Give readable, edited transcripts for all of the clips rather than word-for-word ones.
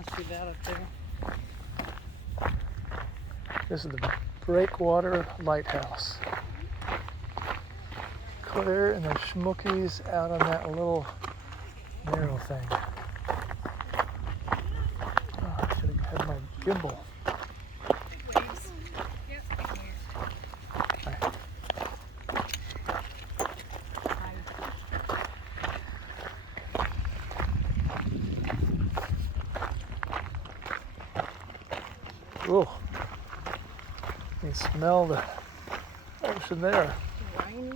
want to see that up there. This is the Breakwater Lighthouse. Clear in the Schmookies out on that little narrow thing. Oh, I should have had my gimbal. Waves. Yep, big waves. Hi. Ooh, you can smell the ocean there. Briny.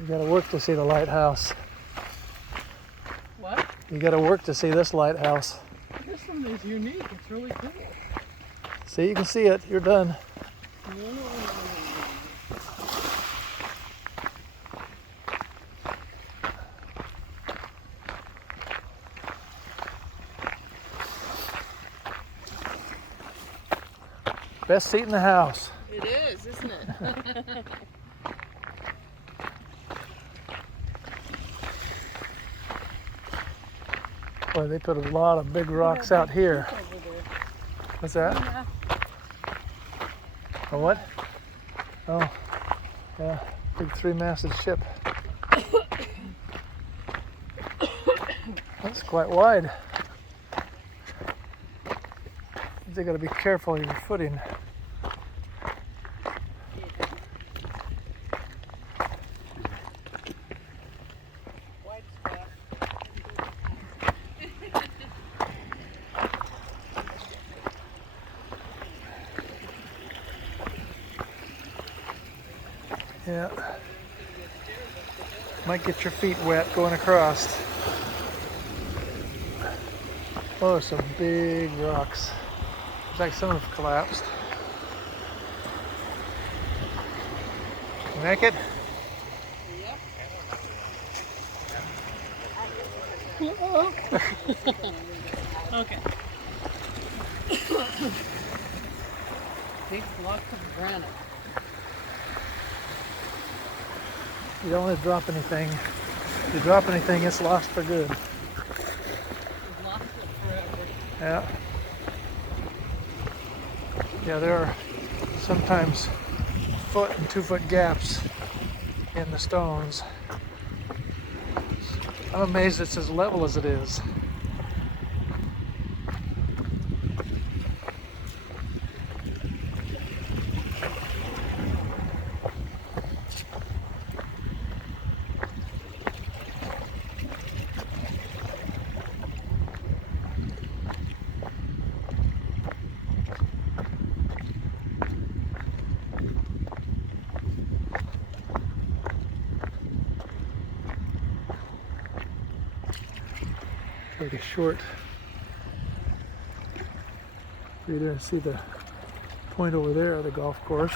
You gotta work to see the lighthouse. What? You gotta work to see this lighthouse. This one is unique. It's really cool. See, you can see it. You're done. No. Best seat in the house. It is, isn't it? Boy, they put a lot of big rocks out here. What's that? Yeah. A what? Oh, yeah, big three-masted ship. That's quite wide. You gotta be careful of your footing. Wide spot. Yeah. Might get your feet wet going across. Oh, some big rocks. Looks like some have collapsed. Naked? Yep. Okay. Big block of granite. You don't want to drop anything. If you drop anything, it's lost for good. We've lost it forever. Yeah. Yeah, there are sometimes 1 and 2 foot gaps in the stones. I'm amazed it's as level as it is. Take a short. You're going to see the point over there, the golf course,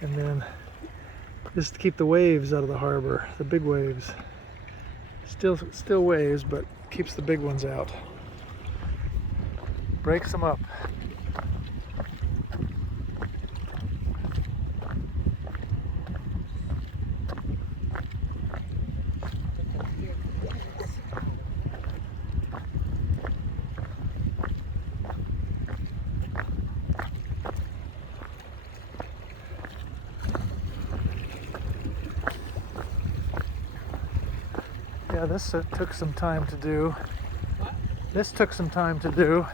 and then just to keep the waves out of the harbor, the big waves. Still waves, but keeps the big ones out. Breaks them up. Yeah, this took some time to do. What? This took some time to do.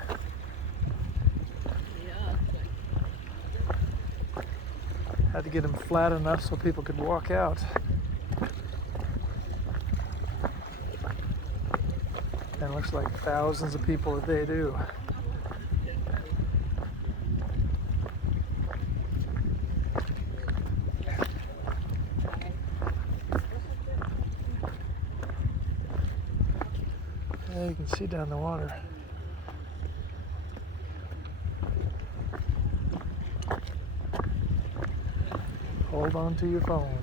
Yeah. Had to get them flat enough so people could walk out. And it looks like thousands of people a day do. Yeah, you can see down the water. Hold on to your phone.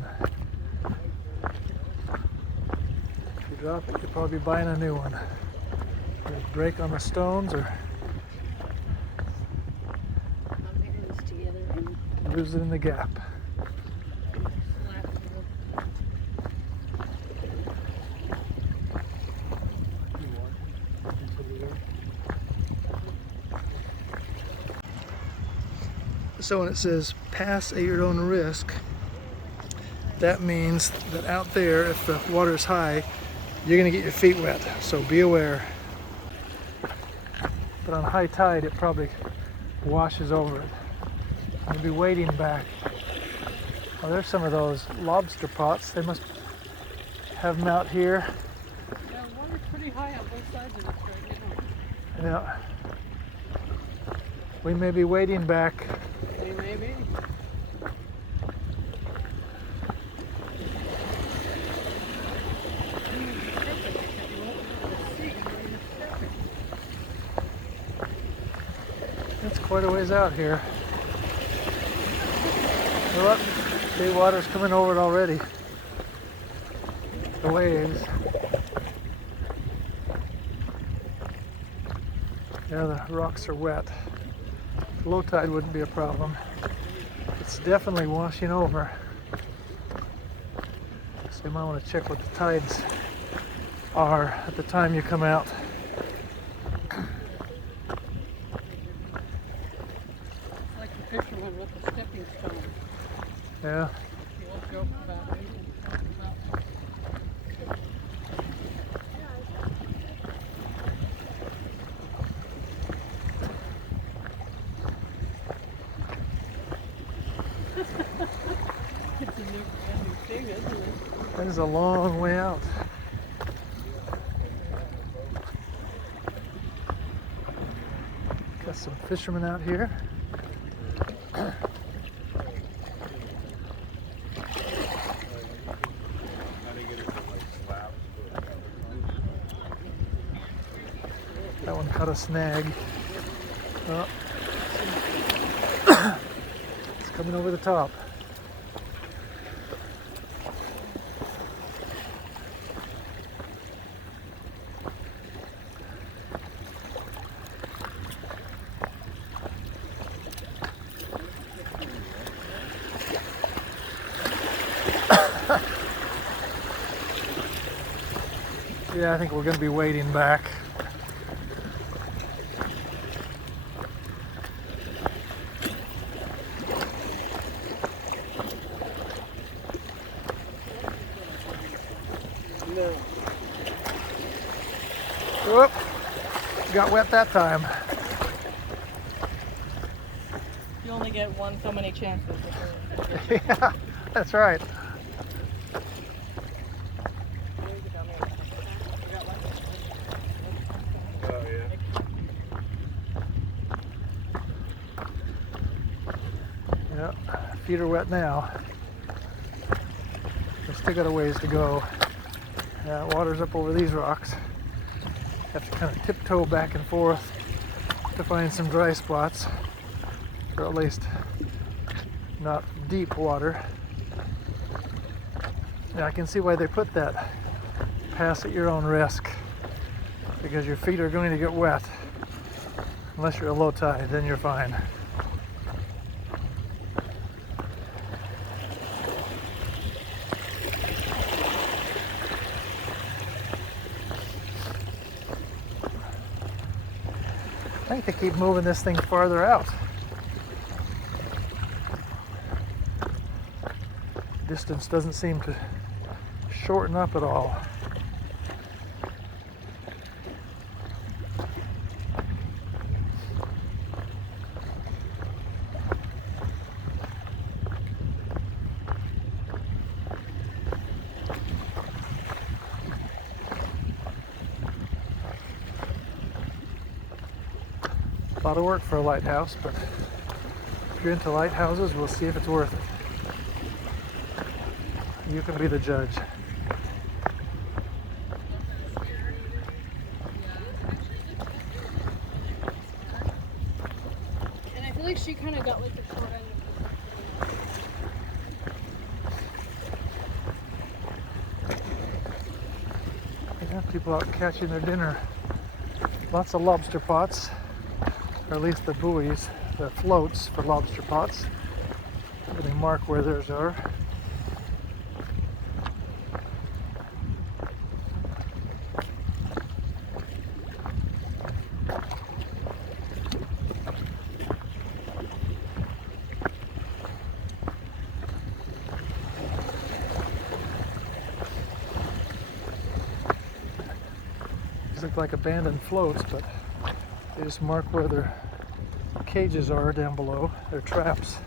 drop it, you'll probably be buying a new one. There's a break on the stones or I'll get those together and lose it in the gap. slap it. So when it says pass at your own risk, that means that out there, if the water's high, you're gonna get your feet wet, so be aware. But on high tide, it probably washes over it. You'll be wading back. Oh, there's some of those lobster pots. They must have them out here. Yeah, water's pretty high on both sides of this right now. Yeah. We may be wading back. They may be. It's quite a ways out here. Look, the water's coming over it already. The waves. Yeah, the rocks are wet. Low tide wouldn't be a problem. It's definitely washing over. So you might want to check what the tides are at the time you come out. It's like the fisherman with the stepping stone. Yeah. The old joke about it. It's a new thing, isn't it? That is a long way out. Got some fishermen out here. That one caught a snag. Oh. It's coming over the top. Yeah, I think we're going to be wading back. No. Whoop! Got wet that time. You only get so many chances. Yeah, that's right. Oh, yeah. Yeah, feet are wet now. We still got a ways to go. Water's up over these rocks. Have to kind of tiptoe back and forth to find some dry spots, or at least not deep water. Yeah, I can see why they put that pass at your own risk, because your feet are going to get wet. Unless you're at low tide, then you're fine. I think they keep moving this thing farther out. Distance doesn't seem to shorten up at all. A lot of work for a lighthouse, but if you're into lighthouses, we'll see if it's worth it. You can be the judge. And I feel like she kind of got like the short end of the People out catching their dinner. Lots of lobster pots, or at least the buoys, the floats for lobster pots. Let me mark where theirs are. These look like abandoned floats, but they just mark where their cages are down below, their traps.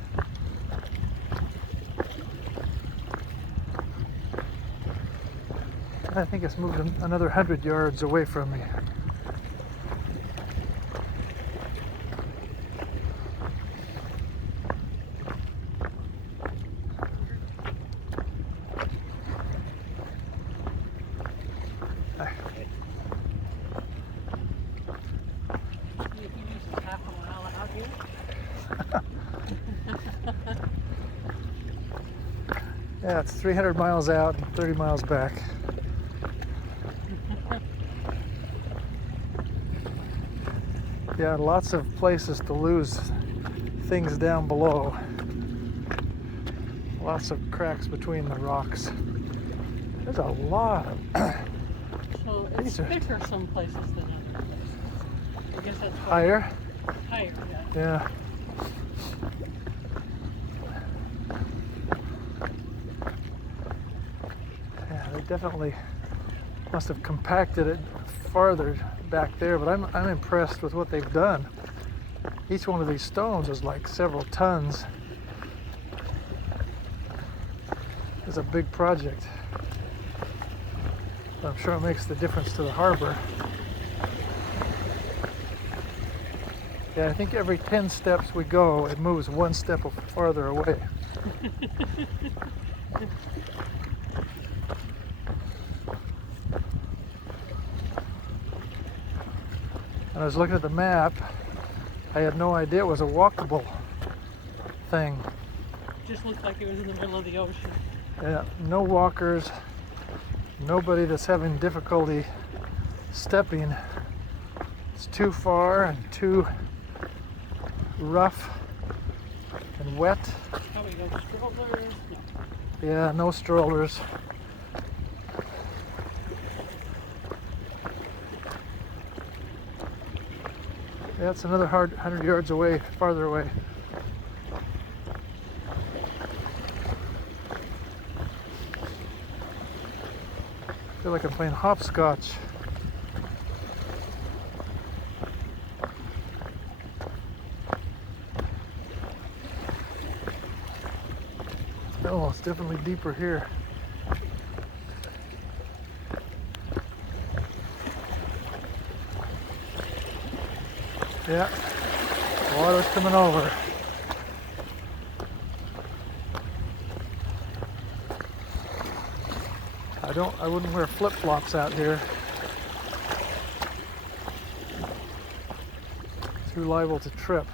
I think it's moved another 100 yards away from me. Yeah, it's 300 miles out and 30 miles back. Yeah, lots of places to lose things down below. Lots of cracks between the rocks. There's a lot of... So it's thicker some places than other places. I guess that's why. Higher? Higher, yeah. Yeah. Yeah, they definitely must have compacted it farther back there, but I'm impressed with what they've done. Each one of these stones is like several tons. It's a big project. But I'm sure it makes the difference to the harbor. Yeah, I think every 10 steps we go, it moves one step farther away. And I was looking at the map. I had no idea it was a walkable thing. Just looked like it was in the middle of the ocean. Yeah, no walkers, nobody that's having difficulty stepping. It's too far and too rough and wet. Probably no strollers. No. Yeah, no strollers. Yeah, it's another 100 yards away, farther away. I feel like I'm playing hopscotch. Oh, it's definitely deeper here. Yeah, water's coming over. I wouldn't wear flip-flops out here. Too liable to trip.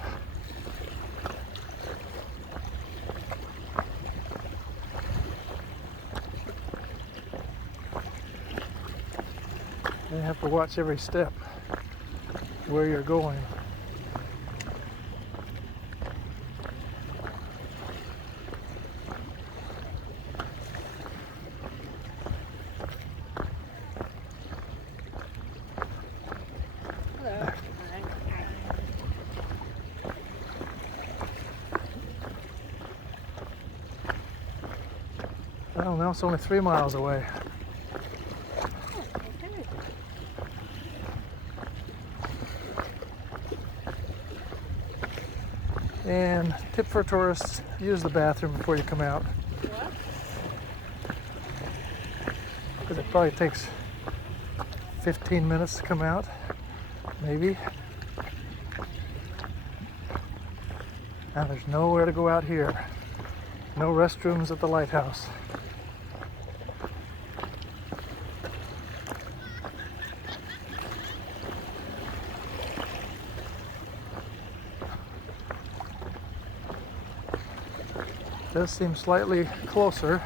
You have to watch every step where you're going. Well, now it's only 3 miles away. And tip for tourists, use the bathroom before you come out. What? Because it probably takes 15 minutes to come out, maybe. And there's nowhere to go out here. No restrooms at the lighthouse. Does seem slightly closer.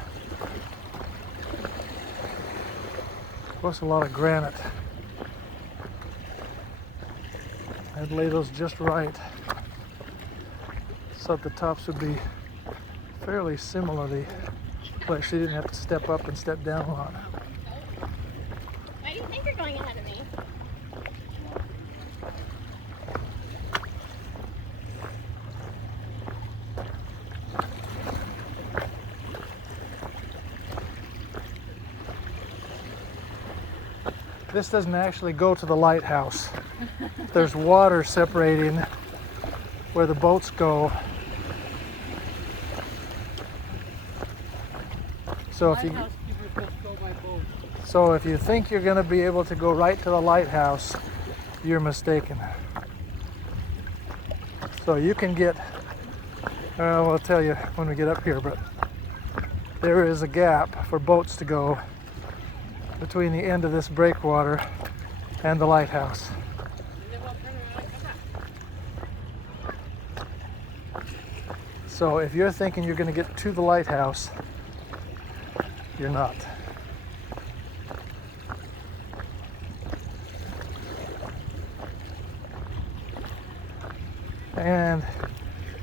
course, a lot of granite. I'd lay those just right so that the tops would be fairly similarly placed. You didn't have to step up and step down a lot. Why do you think you're going ahead of me? This doesn't actually go to the lighthouse. There's water separating where the boats go. So if you Lighthouse keepers just go by boat. So if you think you're going to be able to go right to the lighthouse, you're mistaken. So you can get, I'll tell you when we get up here, but there is a gap for boats to go between the end of this breakwater and the lighthouse. And then we'll turn around and come back. So if you're thinking you're going to get to the lighthouse, you're not. And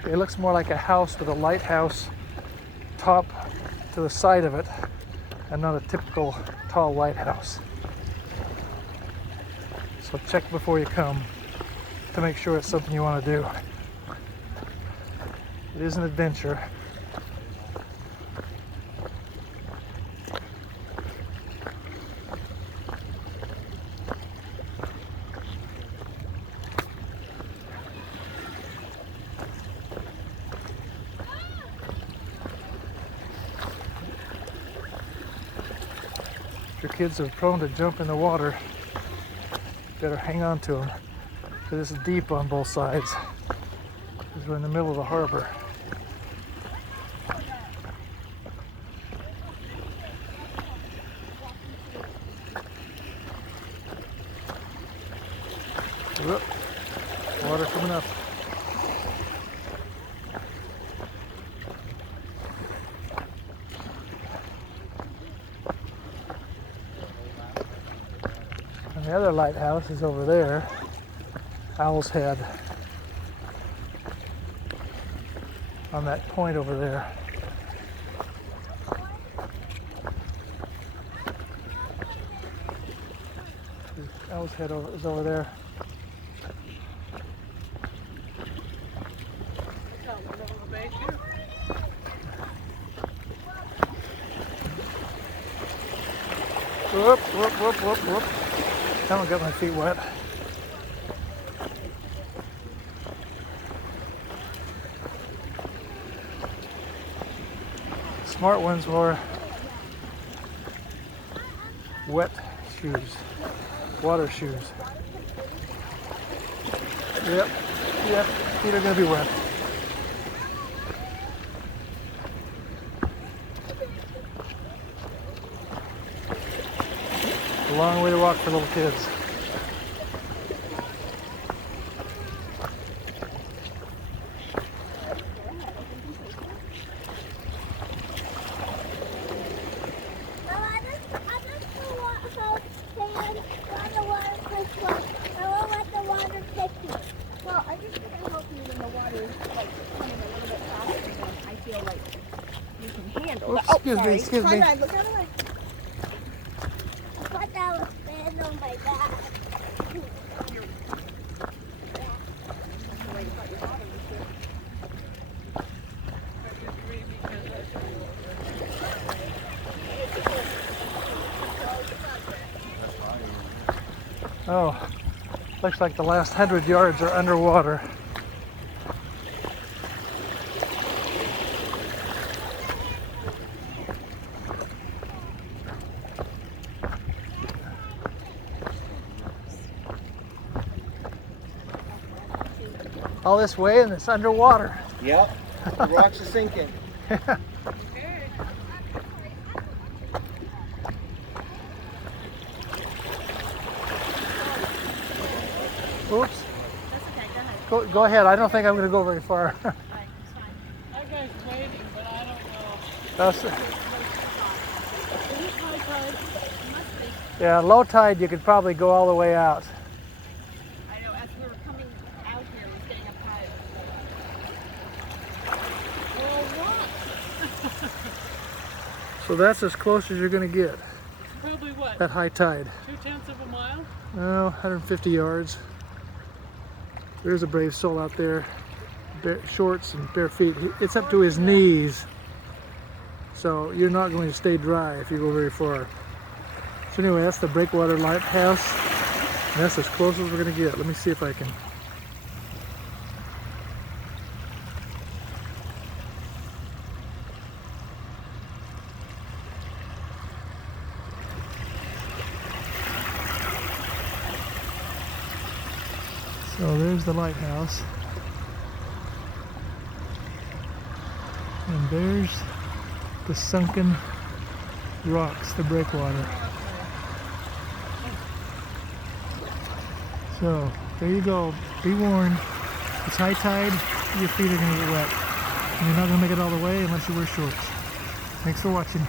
it looks more like a house with a lighthouse top to the side of it, and not a typical tall lighthouse. So check before you come to make sure it's something you want to do. It is an adventure. Your kids are prone to jump in the water, better hang on to them, because it's deep on both sides, because we're in the middle of the harbor. Whoop. Water coming up. And the other lighthouse is over there, Owl's Head, on that point over there. Owl's Head is over there. Whoop, whoop, whoop, whoop, whoop. I don't get my feet wet. Smart ones wore wet shoes, water shoes. Yep, feet are gonna be wet. A long way to walk for little kids. Well, I just think I help you when the water is like coming a little bit faster than I feel like you can handle. Oops, excuse me, excuse me. Conrad, look out of my... I thought that was bad on my back. Oh, looks like the last 100 yards are underwater. All this way and it's underwater. Yep, the rocks are sinking. Oops. That's okay, go ahead. Go ahead. I don't think I'm going to go very far. Right, it's fine. That guy's waiting, but I don't know. That's, Is it high tide? It must be. Yeah, low tide you could probably go all the way out. I know, as we were coming out here, we were getting up high. Well, what? So that's as close as you're going to get Probably what? at high tide. 2/10 of a mile? Oh, 150 yards. There's a brave soul out there, bare, shorts and bare feet. It's up to his knees. So you're not going to stay dry if you go very far. So anyway, that's the Breakwater Lighthouse. And that's as close as we're going to get. Let me see if I can. So there's the lighthouse. And there's the sunken rocks, the breakwater. So there you go. Be warned. It's high tide. Your feet are going to get wet. And you're not going to make it all the way unless you wear shorts. Thanks for watching.